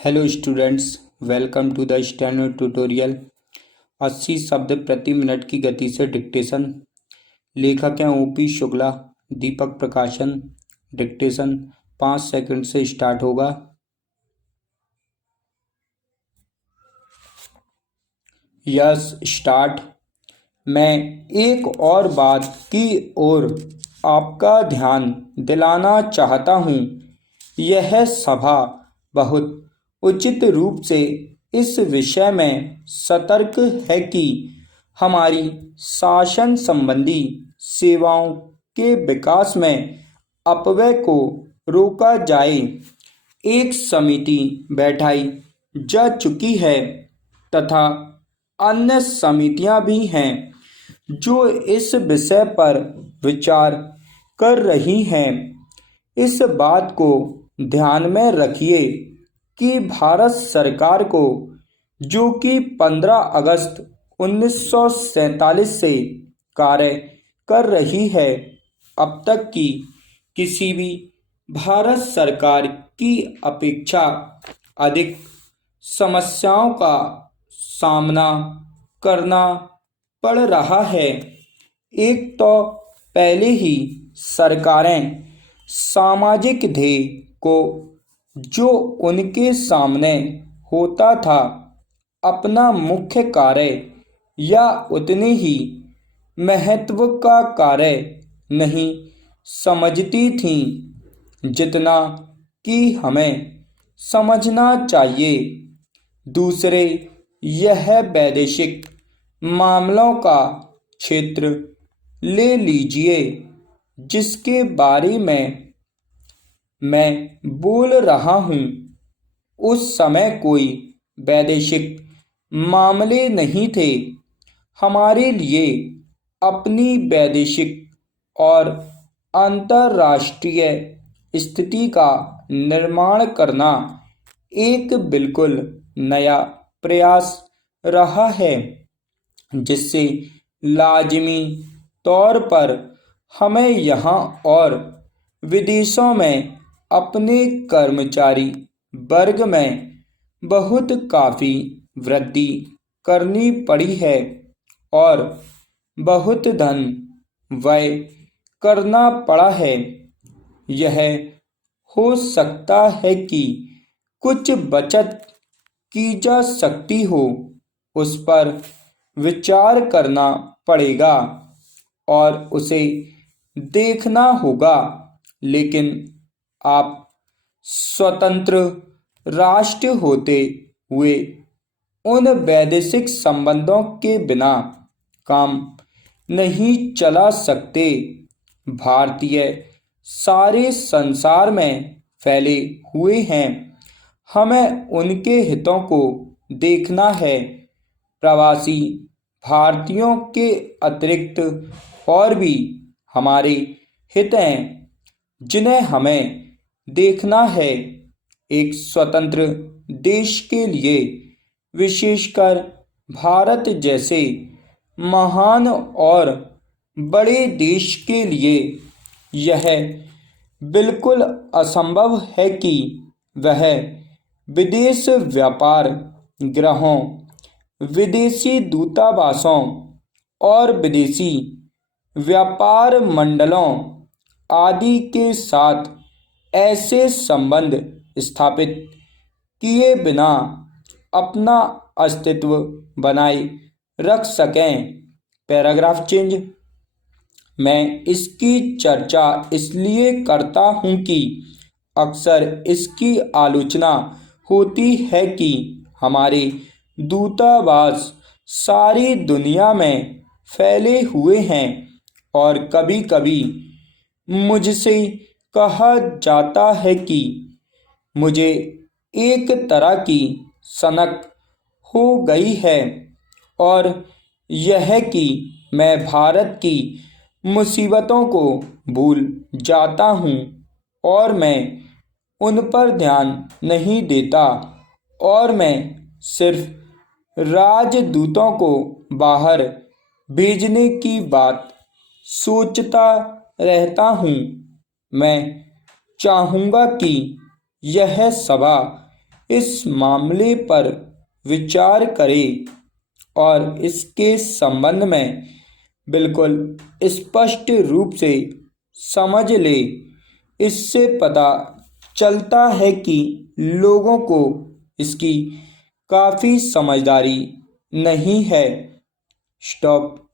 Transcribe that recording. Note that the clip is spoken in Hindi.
Hello students, welcome to the steno tutorial. 80 शब्द प्रति मिनट की गति से डिक्टेशन। लेखक हैं ओपी शुक्ला। दीपक प्रकाशन। डिक्टेशन 5 सेकंड से स्टार्ट होगा। Yes, start. मैं एक और बात की ओर आपका ध्यान दिलाना चाहता हूँ। यह सभा बहुत उचित रूप से इस विषय में सतर्क है कि हमारी शासन संबंधी सेवाओं के विकास में अपव्यय को रोका जाए। एक समिति बैठाई जा चुकी है तथा अन्य समितियां भी हैं जो इस विषय पर विचार कर रही हैं। इस बात को ध्यान में रखिए कि भारत सरकार को, जो कि 15 अगस्त 1947 से कार्य कर रही है, अब तक की किसी भी भारत सरकार की अपेक्षा अधिक समस्याओं का सामना करना पड़ रहा है। एक तो पहले ही सरकारें सामाजिक ध्येय को, जो उनके सामने होता था, अपना मुख्य कार्य या उतने ही महत्व का कार्य नहीं समझती थीं जितना कि हमें समझना चाहिए। दूसरे, यह वैदेशिक मामलों का क्षेत्र ले लीजिए जिसके बारे में मैं बोल रहा हूँ। उस समय कोई वैदेशिक मामले नहीं थे। हमारे लिए अपनी वैदेशिक और अंतर्राष्ट्रीय स्थिति का निर्माण करना एक बिल्कुल नया प्रयास रहा है, जिससे लाजिमी तौर पर हमें यहाँ और विदेशों में अपने कर्मचारी वर्ग में बहुत काफ़ी वृद्धि करनी पड़ी है और बहुत धन व्यय करना पड़ा है। यह हो सकता है कि कुछ बचत की जा सकती हो, उस पर विचार करना पड़ेगा और उसे देखना होगा, लेकिन आप स्वतंत्र राष्ट्र होते हुए उन वैदेशिक संबंधों के बिना काम नहीं चला सकते। भारतीय सारे संसार में फैले हुए हैं, हमें उनके हितों को देखना है। प्रवासी भारतीयों के अतिरिक्त और भी हमारे हित हैं जिन्हें हमें देखना है। एक स्वतंत्र देश के लिए, विशेषकर भारत जैसे महान और बड़े देश के लिए, यह बिल्कुल असंभव है कि वह विदेश व्यापार गृहों, विदेशी दूतावासों और विदेशी व्यापार मंडलों आदि के साथ ऐसे संबंध स्थापित किए बिना अपना अस्तित्व बनाए रख सकें। Paragraph change. मैं इसकी चर्चा इसलिए करता हूँ कि अक्सर इसकी आलोचना होती है कि हमारे दूतावास सारी दुनिया में फैले हुए हैं और कभी कभी मुझसे कहा जाता है कि मुझे एक तरह की सनक हो गई है और यह कि मैं भारत की मुसीबतों को भूल जाता हूँ और मैं उन पर ध्यान नहीं देता और मैं सिर्फ राजदूतों को बाहर भेजने की बात सोचता रहता हूँ। मैं चाहूँगा कि यह सभा इस मामले पर विचार करे और इसके संबंध में बिल्कुल स्पष्ट रूप से समझ ले। इससे पता चलता है कि लोगों को इसकी काफ़ी समझदारी नहीं है। स्टॉप।